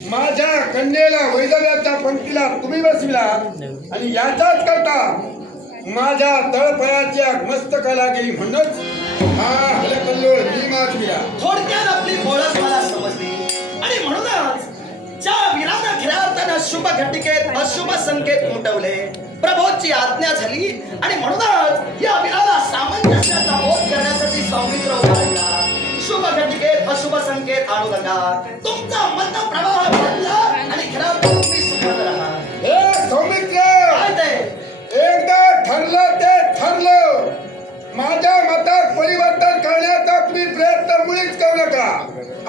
माझ्या कन्येला वैदव्याच्या पंक्तीला तुम्ही बसविला आणि याचाच करता माझ्या तळपयाच्या मस्तकाला गेली म्हणूनच हा हलकल्लोळ मी माजविला थोडक्यात आपली ओळख मला समजली. आणि म्हणूनच ज्या वीरानं खऱ्या अर्थानं शुभ घटिकेत अशुभ संकेत उमटवले. प्रभोची आज्ञा झाली आणि म्हणूनच या वीराला सामंजस्याचा बोध करण्यासाठी सौमित्र उभारला. अशुभ संकेत आणू नका तुमचा मत प्रवाह बदला आणि अर्थानं तुम्ही सुखात राहा. हे सौमित्र! काय ते? एकदा ठरलं ते ठरलं. माझ्या मतात परिवर्तन करण्याचा तुम्ही प्रयत्न मुळीच करू नका.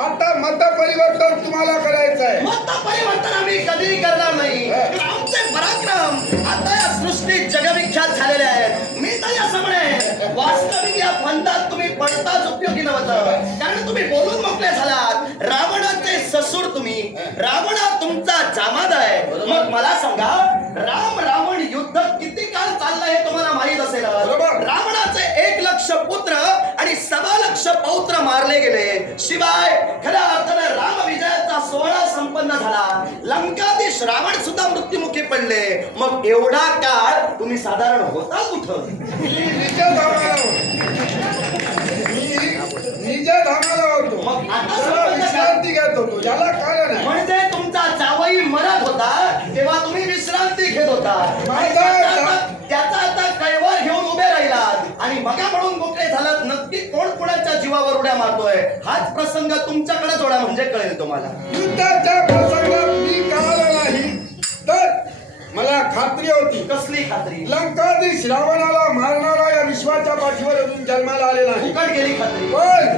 आता मत परिवर्तन तुम्हाला करायचं आहे. मत परिवर्तन आम्ही कधीही करणार नाही. आमचे पराक्रम आता या सृष्टीत जगविख्यात झालेले आहेत मी तर असं म्हणे वास्तविक या पंथात तुम्ही पडताच उपयोगी नव्हतं कारण तुम्ही बोलून मोकळे झालात रावणाचे ससूर तुम्ही रावण हा तुमचा जामाद आहे. मग मला सांगा राम रावण युद्ध किती काळ चाललं हे तुम्हाला माहीत असेल. रावणाचे एक लक्ष पुत्र आणि सव्वा लक्ष पौत्र मारले गेले. शिवाय खऱ्या अर्थानं राम विजयाचा सोहळा संपन्न झाला. लंकाधीश रावण सुद्धा मृत्युमुखी पडले. मग एवढा काळ तुम्ही साधारण होता कुठं? मग आता? विश्रांती घेत होतो. याला कारण आहे. म्हणजे तुमचा जावई मरत होता तेव्हा तुम्ही विश्रांती घेत होता. माझा त्याचा आता- कैवार घेऊन उभे राहिलात. आणि मगा म्हणून मोकळे झालात नक्की कोण कोणाच्या जीवावर उड्या मारतोय? हाच प्रसंग तुमच्याकडे जोडा म्हणजे कळेल तुम्हाला. युद्धाच्या प्रसंगात मी कळालो नाही तर मला खात्री होती. कसली खात्री? लंकाधीश रावणाला मारणारा या विश्वाच्या पाठीवर अजून जन्माला आले नाही. फुकट गेली खात्री. पण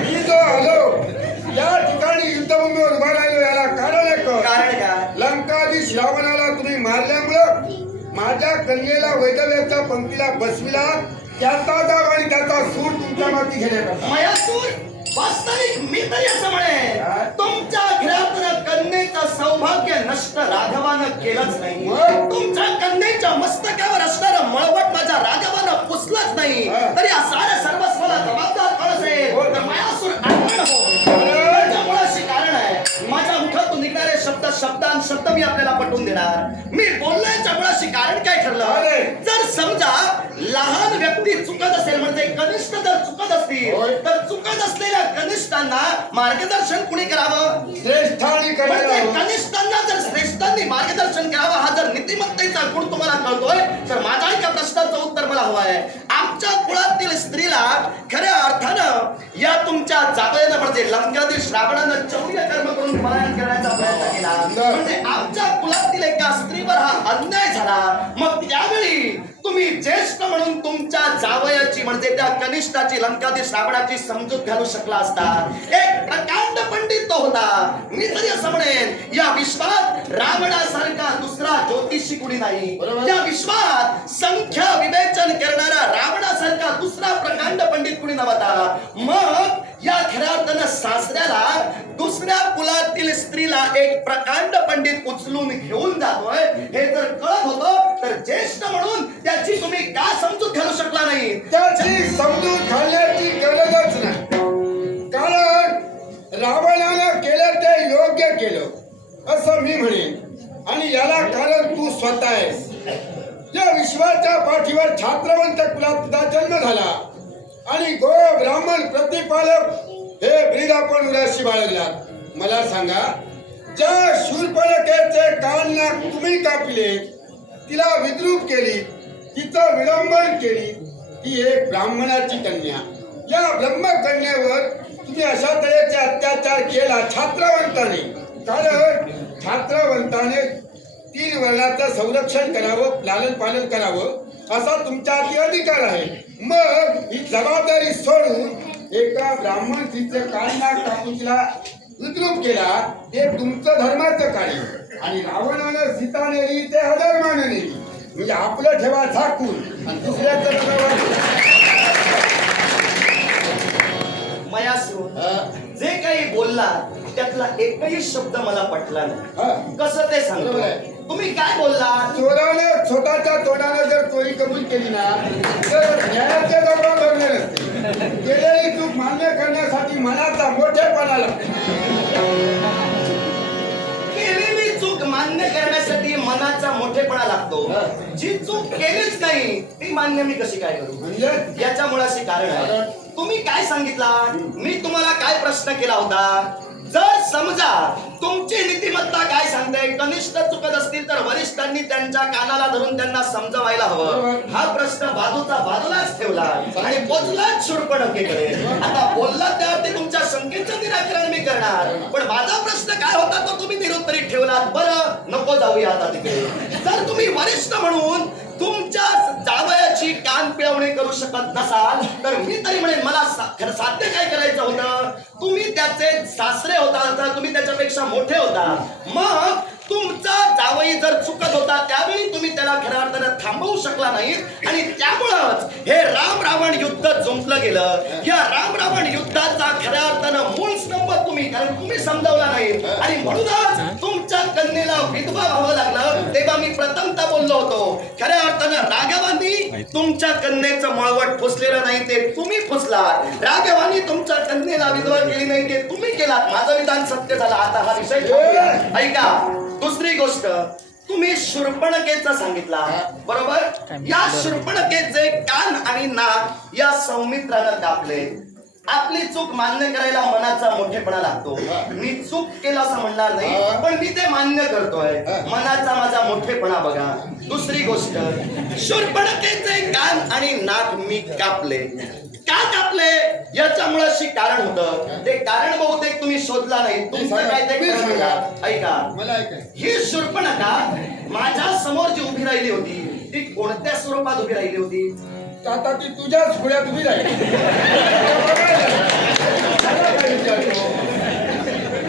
मी जो आलो या ठिकाणी युद्धभूमीवर उभा राहिलो याला कारण आहे का? कारण काय? लंकाधीश रावणाला तुम्ही मारल्यामुळं माझ्या कन्येला वैदव्याच्या पंक्तीला बसविला. त्याचा जाब आणि त्याचा सूर तुमच्या माती घेण्याकरता. मयासूर वास्तविक मी तरी असं म्हणे तुमच्या घरात कन्येचं सौभाग्य नष्ट राघवानं केलंच नाही. मग? तुमच्या कन्येच्या मस्तकावर असणारं मळवट माझ्या राघवानं पुसलंच नाही. तरी साऱ्या सर्वस्वाला जबाबदार कोण असेल? हो. मयासूर शब्द शब्दान शब्द मी आपल्याला पटवून देणार. मी बोलण्याच्या मुळाशी कारण काय ठरलं. जर समजा लहान व्यक्ती चुकत असेल म्हणजे कनिष्ठ जर चुकत असतील. तर चुकत असलेल्या कनिष्ठांना मार्गदर्शन कुणी करावं? श्रेष्ठानी म्हणजे कनिष्ठांना जर श्रेष्ठांनी मार्गदर्शन करावं हा जर नीतिमत्तेचा गुण तुम्हाला कळतोय तर माझ्या एका प्रश्नाचं उत्तर मला हवं आहे. आमच्या कुळातील स्त्रीला खऱ्या अर्थानं या तुमच्या जावयानं म्हणजे लंकाधीश रावणानं चौर्य कर्म करून पलायन करण्याचा प्रयत्न म्हणजे आमच्या कुलातील एका स्त्रीवर हा अन्याय झाला. मग त्यावेळी तुम्ही ज्येष्ठ म्हणून तुमच्या जावयाची म्हणजे त्या कनिष्ठाची लंकाधीश रावणाची समजूत घालू शकला असता. एक प्रकांड पंडित तो होता. मी तरी असं म्हणेन या विश्वात रावणासारखा दुसरा ज्योतिषी कुणी नाही. या विश्वात संख्या विवेचन करणारा रावणासारखा दुसरा प्रकांड पंडित कुणी नव्हता. मग या खऱ्या अर्थानं सासऱ्याला दुसऱ्या कुलातील स्त्रीला एक प्रकांड पंडित उचलून घेऊन जातोय. हे जर कळत होत तर ज्येष्ठ म्हणून त्याची तुम्ही का समजूत घालू शकला नाही? त्याची समजूत घालण्याची गरजच नाही. कारण रावणानं केलं ते योग्य केलं असं मी म्हणेन. आणि याला कारण तू स्वतः आहेस. या विश्वाच्या पाठीवर छात्रवंत कुलात तुझा जन्म झाला. आणि गो ब्राह्मण प्रतिपालक हे ब्रीद आपण उराशी बाळगला मला सांगा ज्या शूरपणकेचे कान नाक तुम्ही कापले तिला विद्रूप केली तिचं विडंबन केली ती एक ब्राह्मणाची कन्या. या ब्रह्मकन्यावर तुम्ही अशा तऱ्हेचे अत्याचार केला छात्रवंताने. कारण छात्रवंताने तीन वर्णाचं संरक्षण करावं लालन पालन करावं असा तुमच्या अधिकार आहे. मग ही जबाबदारी सोडून एका ब्राह्मण कापून तिला विद्रूप केला हे तुमचं धर्माचं कार्य. आणि रावणानं सीता नेली ते अधर्मानं नेली म्हणजे आपलं ठेवा झाकून आणि दुसऱ्याचं जे काही बोलला त्यातला एकही शब्द मला पटला नाही. कसं ते सांगतो. तुम्ही काय बोलला? चोरानं स्वतःच्या तोंडानं जर चोरी कबूल केली ना तर न्यायाचे दबाव भरले नसते. केलेली चूक मान्य करण्यासाठी मनाचा मोठेपणा लागतो केलेली चूक मान्य करण्यासाठी मनाचा मोठेपणा लागतो. जी चूक केलीच नाही ती मान्य मी कशी काय करू? म्हणजे? याच्यामुळे मुळाशी कारण आहे. तुम्ही काय सांगितला मी तुम्हाला काय प्रश्न केला होता? समजा तुमची नीतिमत्ता काय सांगते? कनिष्ठ चुकत असतील तर वरिष्ठांनी त्यांच्या कानाला धरून त्यांना समजवायला हवं. हा प्रश्न बाजूचा बाजूलाच ठेवला. आणि बोललाच शुरपणकेकडे आता बोलला त्यावरती तुमच्या शंकेचं निराकरण मी करणार. पण माझा प्रश्न काय होता तो तुम्ही निरुत्तरित ठेवलात. बरं नको जाऊया आता तिकडे. जर तुम्ही वरिष्ठ म्हणून तुमच्या जावयाची कान पिळवणी करू शकत नसाल तर मी तरी म्हणेन मला सा- खरं साध्य काय करायचं होतं? तुम्ही त्याचे सासरे होता तर तुम्ही त्याच्यापेक्षा मोठे होता. मग तुमचा जावई जर चुकत होता त्यावेळी तुम्ही त्याला खऱ्या अर्थानं थांबवू शकला नाही. आणि त्यामुळंच हे राम रावण युद्ध जुंपलं गेलं. या राम रावण युद्धाचा खऱ्या अर्थानं मूळ स्तंभ तुम्ही कारण तुम्ही समजावला नाही. आणि प्रथमता बोललो होतो. खऱ्या अर्थानं राघवांनी तुमच्या कन्येचं मळवट फुसलेलं नाही ते तुम्ही फुसलात. राघवांनी तुमच्या कन्येला विधवा केली नाही ते तुम्ही केलात. माझं विधान सत्य झालं. आता हा विषय. ऐका दुसरी गोष्ट. तुम्ही शूर्पणकेचा सांगितला. बरोबर? या शूर्पणकेचे कान आणि नाक या सौमित्रानं कापले. आपली चूक मान्य करायला मनाचा मोठेपणा लागतो. मी चूक केलं असं म्हणणार नाही पण मी ते मान्य करतोय. मनाचा माझा मोठेपणा बघा. दुसरी गोष्ट शूर्पणकेचे कान आणि नाक मी कापले. का कापले? याच्या मुळाशी कारण होतं. ते कारण बहुतेक तुम्ही शोधला नाही. तुमचं काय ते. ऐका. ही शूर्पणखा माझ्यासमोर जी उभी राहिली होती ती कोणत्या स्वरूपात उभी राहिली होती? आता ती तुझ्याच पुढ्यात उभी राहील?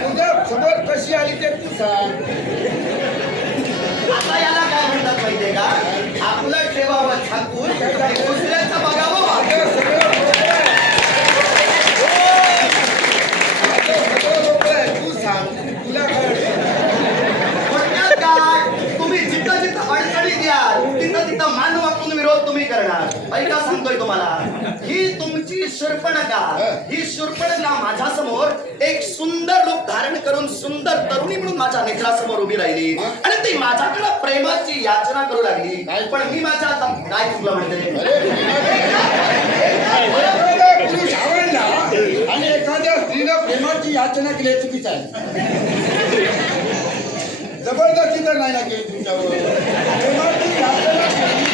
तुझ्या समोर कशी आली ते तू सांग. आता याला काय म्हणतात माहितीये का? आपलं ठेवावं झाकून आणि दुसऱ्याचं बघावं वाकून. आता सगळं मोकळं आहे. आता सगळं मोकळं आहे. तू सांग तुला काय अडचण? थोडक्यात काय तुम्ही जिथं जिथं अडचणी द्याल तिथं तिथं मान वाकून विरोध तुम्ही करणार. ऐका सांगतोय तुम्हाला. ही तुमची शूर्पणखा ही. शूर्पणखा माझ्यासमोर एक सुंदर रूप धारण करून सुंदर तरुणी म्हणून माझ्या नेत्रासमोर उभी राहिली. आणि ती माझ्याकडे प्रेमाची याचना करू लागली. पण मी माझ्या काय चुकलं म्हणते आवडला. आणि एखाद्या स्त्रीनं प्रेमाची याचना केली चुकीचं आहे. जबरदस्ती तर नाही ना केली तुमच्यावर. प्रेमाची याचना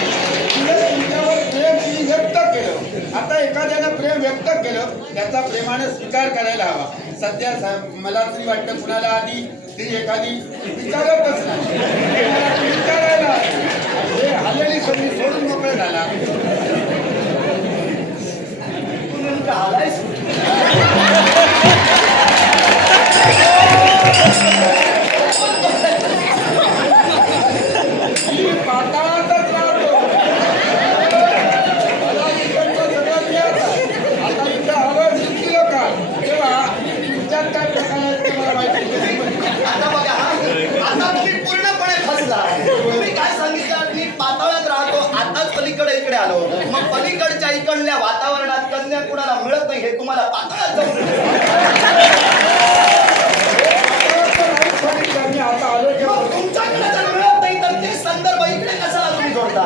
आता एखाद्यानं प्रेम व्यक्त केलं त्याचा प्रेमाने स्वीकार करायला हवा. सध्या मला तरी वाटतं कुणाला आधी ती एखादी विचारतच नाही. विचारायला हे आलेली सगळी सोडून मोकळे झाला. इकडे आलो. मग पलीकडच्या इकडल्या वातावरणात कन्या कुणाला मिळत नाही हे तुम्हाला पाताळात जाऊन तुमच्याकडे जर मिळत नाही तर ते संदर्भ इकडे कशाला तुम्ही जोडता?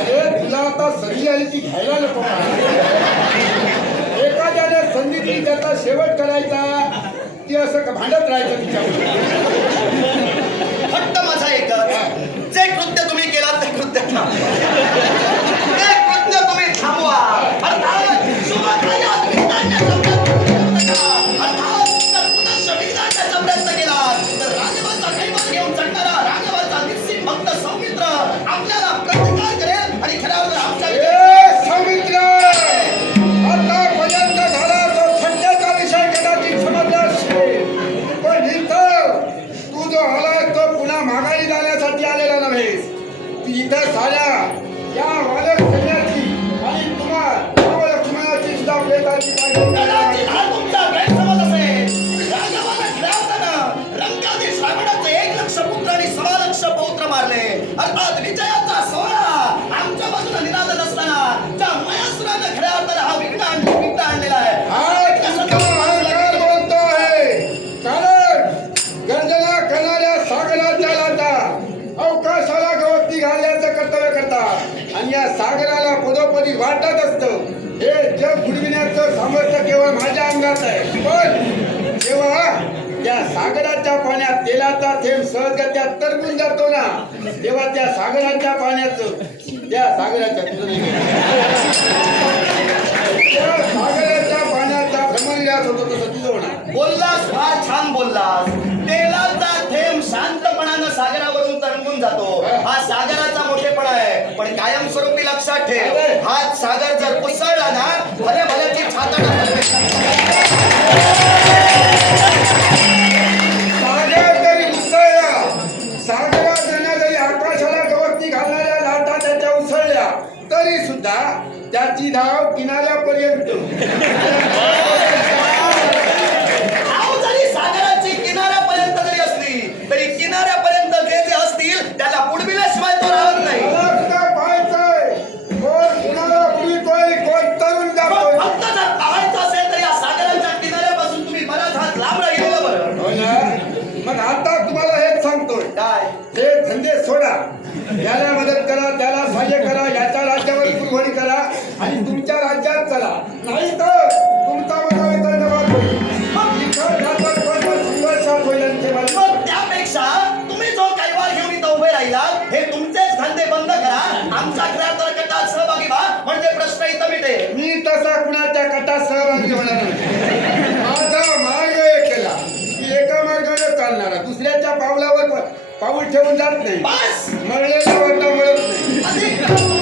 अरे तुला आता संधी आली ती घ्यायला नको. का? एखाद्याने संधी दिली त्याचा शेवट करायचा ते असं भांडत राहायचं तिच्यावर तू इथं साऱ्या या सागराच्या पाण्यात तेलाचा थेंब सहजगत्या तरंगून जातो ना तेव्हा त्या सागराच्या पाण्याचं त्या सागराच्या त्या सागराच्या पाण्याचा भ्रमविलास होतो तसं तुझं होणार बोललास फार छान बोललास. तेलाचा थेंब शांतपणानं सागरावरून तरंगून जातो. हा सागराचा मोठेपणा आहे. पण कायमस्वरूपी लक्षात ठेव हाच सागर जर कुसळला ना भले भल्याची करा आमच्या खेळात गटात सहभागी व्हा म्हणजे प्रश्न इथं मिटेल मी तसा कुणाच्या कटात सहभागी होणार नाही. माझा मार्ग एक केला. की एका मार्गाने चालणारा दुसऱ्याच्या पावलावर पाऊल ठेवून जात नाही. बस! मळलेला वाटा मळत नाही.